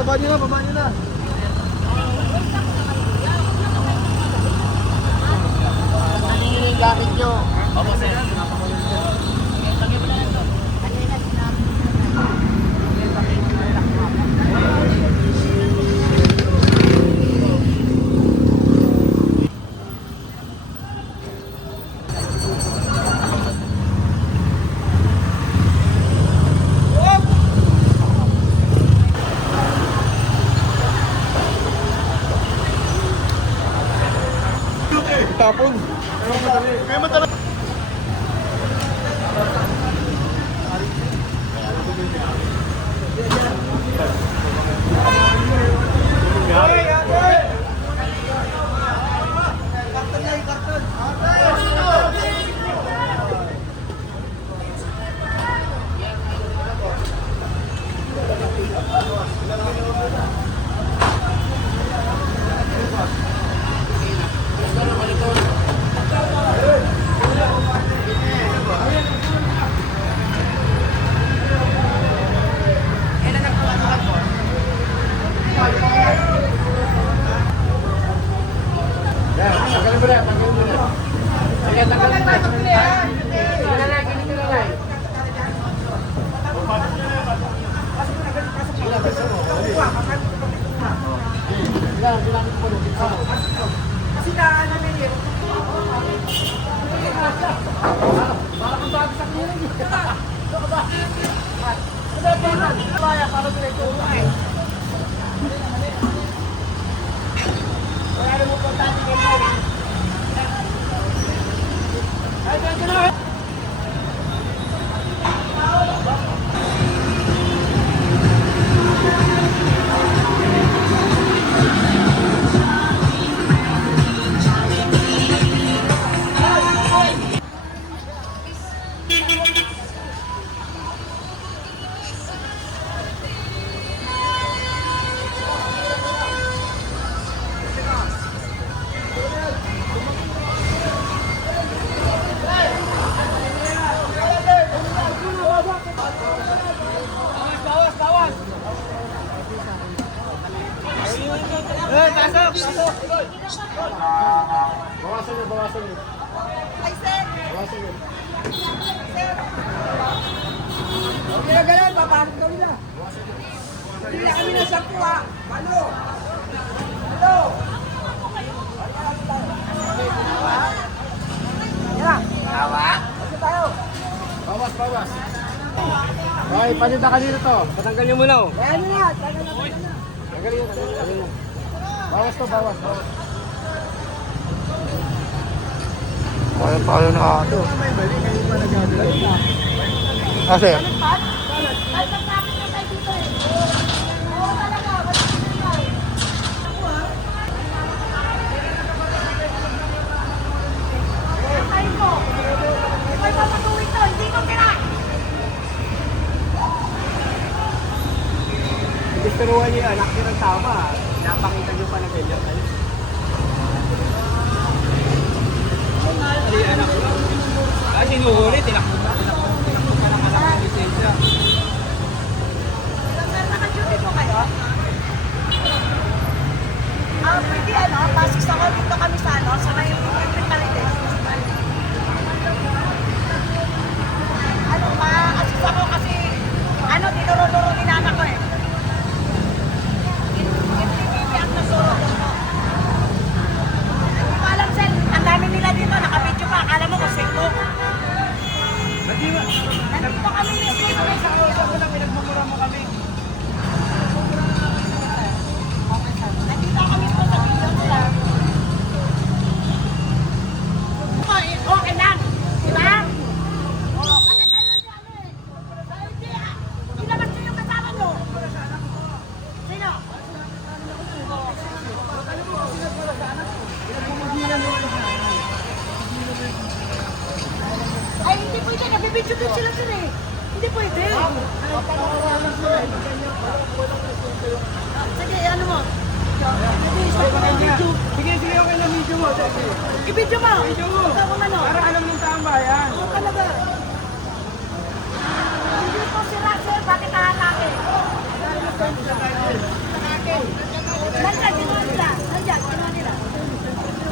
Baba nyo na, baba nyo na. Nangingi yung gamit nyo. Opo, sir. Tapon. Kaya matala. Kasi daan na nila. Para kung bago sa kanya. Kaya para sila ito umay. Wala mo po tayo kayo. Ay, dito na. Bawasan nyo. Ay, sir! Bawasan nyo. Sir! Okay na ganun, papalit kami na. Hindi na kami na sa puwa. Malo! Malo! Yan na. Tawa? Ano tayo? Bawas, bawas. Okay, panita ka dito to. Patanggal nyo muna, oh. Ayan na, tanggal na. Tanggal nyo. Bawas to, bawas. Palo na ito. Kasi Gusturuan niyo yan, anak niyo ng tama. Napakita niyo pa na ganyan. Ay, anak ko. Kasi nuhuli, tinakbo pa ng anak ng lisensya. Sir, naka-duty po kayo? Pwede pasok sa dito kami sa may mentality. Nag-video din sila sir eh. Hindi pwede. Sige, ano mo? Sige, sige, okay na video mo. I-video mo. Video mo. Ikaw kung ano. Para alam ng taong bayan. Oo talaga. Hindi ko sila sir, bakit hahakin? Nandiyan, ginawa nila. Nandiyan, ginawa nila.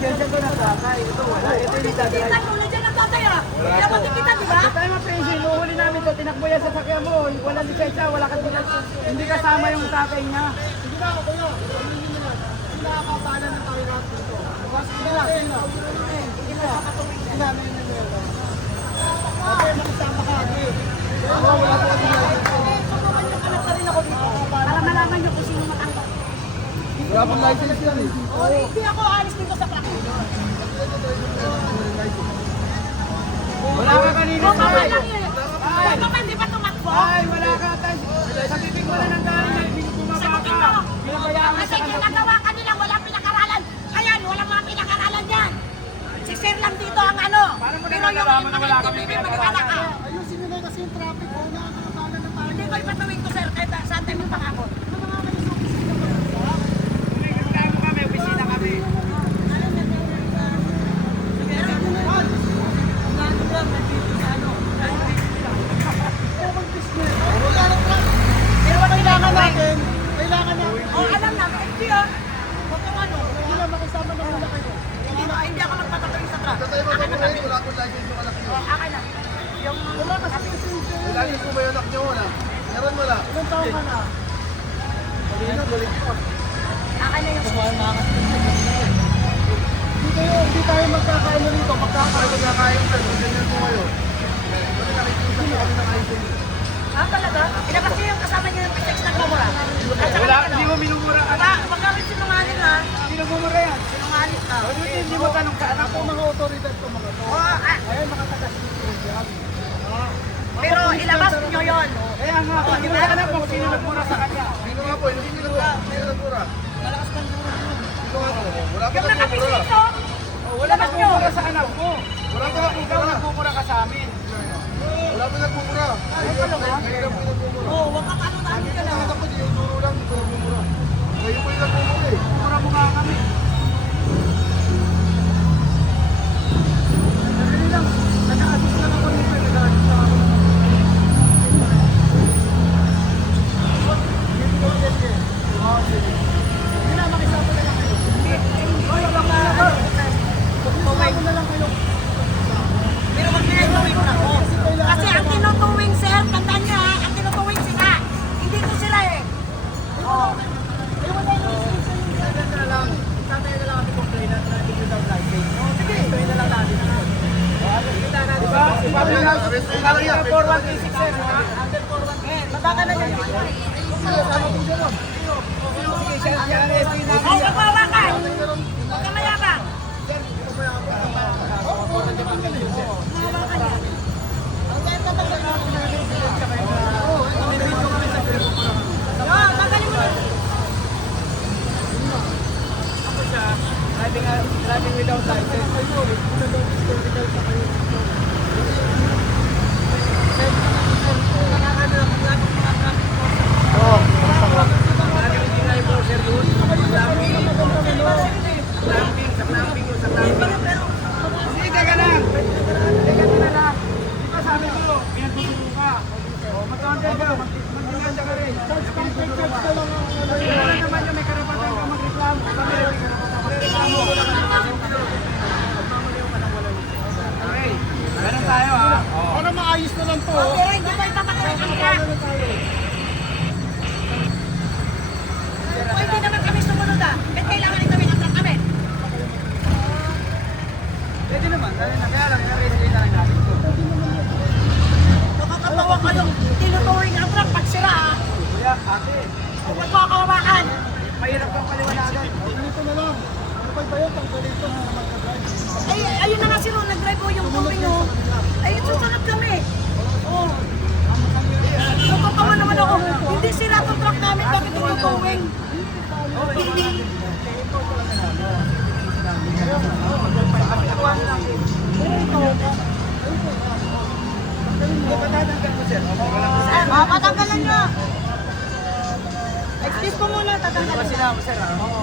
Kaya ko na tatay. Ito wala. Ito yung tatay. Kita, tulad dyan ang tatay ah. Kaya makikita, di ba? Ito tayo ma-pension. Nuhuli namin ito. Tinakbo yan sa sakya mo. Wala lisensya. Wala ka din. Hindi kasama yung tatay niya. Sige na, kuya. Hindi nakakapala ng tayo lahat dito. Sige na. Sige na. Sige na. Sige na. Okay, makisama ka. Wala po. Tulungan niyo anak pa rin ako dito. Para malaman niyo kung sino matangkap. Wala pong license yan eh. O, hindi ako alis dito sa practice. Wala ka kanina. Baka pa lang yun. Baka pa, hindi pa tumakbo. Ay, wala ka tayo. Sa bibig mo na ng galing na hindi bumaba Sagutin ka. mo. Ginabayaan Kasi sa kanila. ginagawa ka nila, walang pinag-aralan. Ayan, walang mga pinag-aralan yan. Si Sir lang dito ang ano. Paano mo Pero nagagawa mo na wala kami yung pinag-aralan? ka. Ayusin nila kasi yung traffic. Wala ka nakakala ng tayo. Hindi ko ipatuwing ko, Sir, kahit saan tayo yung pangako. Pinagkakaroon mo kami, opisina kami. Pero wala kailangan natin. Kailangan na. Oh, alam na. Hindi ah. Huwag kang ano. Hindi na makisama na muna kayo. Hindi ako magpapatuloy sa truck. Tatay mo, wala akong license yung anak niyo. Oh, akin na. Yung Wala kasi license. License mo ba yung anak niyo? Wala. Meron wala. Ilang taon ka na? Malino, balik mo. akin na yung Hindi tayo magkakaano nito. Magkakaano na kayo. Ganyan mo kayo. Kasi nakikiusap na kami ng license. Ah, talaga? Ilabas niyo yung kasama niyo yung PSX na gumura. Wala, hindi mo minumura ka na. Wag kami sinungaling ha. Hindi nagmumura yan. Sinungaling ka. Hindi mo tanong ka. Anak ko mga otoridad ko mga to. Oh, ah, Ayun, mga taga-sityo yan. pero ilabas niyo yun. Kaya nga, hindi mo alam kung sino nagmura sa kanya. Sino nga po? Sino nagmura? Malakas pang mura. Sino nga po? Wala pa Yung nagmumura. nakapisito. Wala nagmumura sa anak mo. Wala pa ikaw nagmumura ka sa amin. Wala pa nagmumura. Ay, talaga? Ngayon po nagmumura. Oh, wag kang ano-ano ka na. Ako di yung turo lang, hindi ko nagmumura. Ngayon po yung nagmumura eh. Mura mo nga kami. Dali lang. Nag-a-assist lang ako nito. Nag-a-assist lang ako. Hindi na, makisama na lang kayo. Hoy, baka makisama na lang kayo. Pero wag niya ituwing mo na ako. Kasi ang tinutuwing, sir, tandaan niya ha, ang tinutuwing sila. Hindi ko sila eh. Oh. Tatay na lang kami complainant na hindi without license. Sige, ituloy na lang natin. Kita na, di ba? Sabi nga, 4136 sir. Under 4136. Baka na yan. Sama po siya nun. Sige, siya ang ST Oh, namin. magpawakan. Huwag ka mayabang. Mahawakan yan. Oh, magaling mo na. Driving without license. Oo. Sige, teka lang. Teka na lang. Di ba sabi ko, pinagtuturo ka. O, mag-counter ka. Mag-inganda ka rin. Wala naman yung may karapatan ka magreklamo. Kami rin may karapatan magreklamo. Okay. Ganun tayo ha. Para maayos na lang to. Pero hindi ko ipapatuloy ang ka. Pwede naman kami sumunod ah. Ba't kailangan ito minatrak kami? Pwede naman. Kaya lang, i-arrest na lang natin. Nakakatawa kayong tinutuwing ang truck pag sira ah. Kuya, ate. Huwag mo kawawakan. Mahirap kang paliwanagan. Ganito na lang. Ano pa yun? Pang ganito na mag-drive. Ay, ayun na nga si Ron, nag-drive po yung tuwing oh. Ay, susunod kami. Oh. Susunod ka mo naman sir. Sir, patanggalan nyo. Excuse po muna, tatanggalin Sila na. mo, sir. Oo.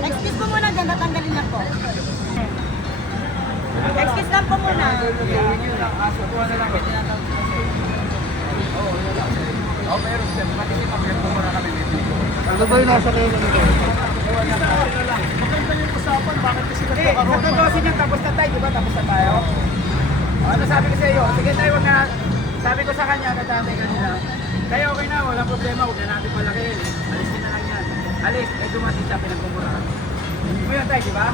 Excuse po muna dyan, tatanggalin lang po. Excuse lang po muna. Yun lang. Kaso, kuha na lang. Oo, yun lang. Oo, pero sir, matitipag yan kung muna kami dito. Ano ba yung nasa kayo ng ito? Maganda yung usapan, bakit kasi nagkakaroon? Sa 12 niya, tapos na tayo, di ba? Tapos na tayo. Ano sabi ko sa iyo? Sige tayo, wag na. Sabi ko sa kanya, katatay kanina. Kaya okay na, walang problema, huwag na natin palakihin. Alisin na lang yan. Alis, may dumating siya, pinagpumura ka. Hindi mo yan tayo, di ba?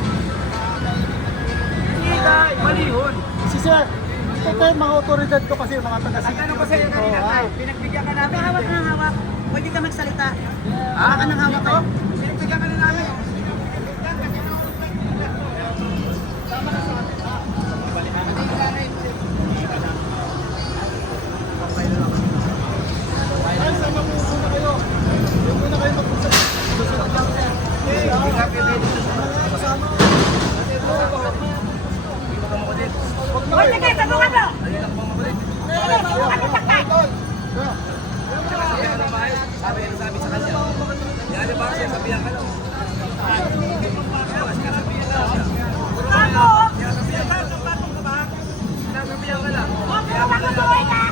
Hindi tayo, mali yun. Si sir, ito tayo mga otoridad ko kasi mga Ang taga-sito. ano ko sa iyo kanina tayo, pinagbigyan ka namin. Hawak ng hawak. Pwede ka magsalita. Ah, Hawak ng hawak dito? kayo. Pinagbigyan ka na namin. Hoy, sige, sabukan mo! Sige, sabukan mo saktan! Sabi sa kanya. Yan ba siya, sabihan ka lang. Ako! Sabihan ka lang. Huwag mo magtutuloy ka!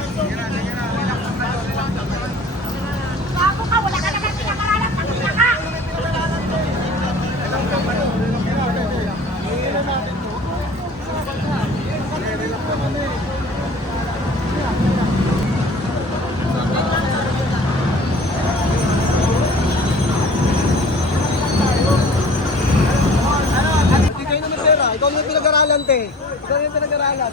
Bago ka, wala ka naman pinakaralan, tangina ka! Ikaw naman sir, ikaw yung pinag-aralan te. Ikaw yung pinag-aralan.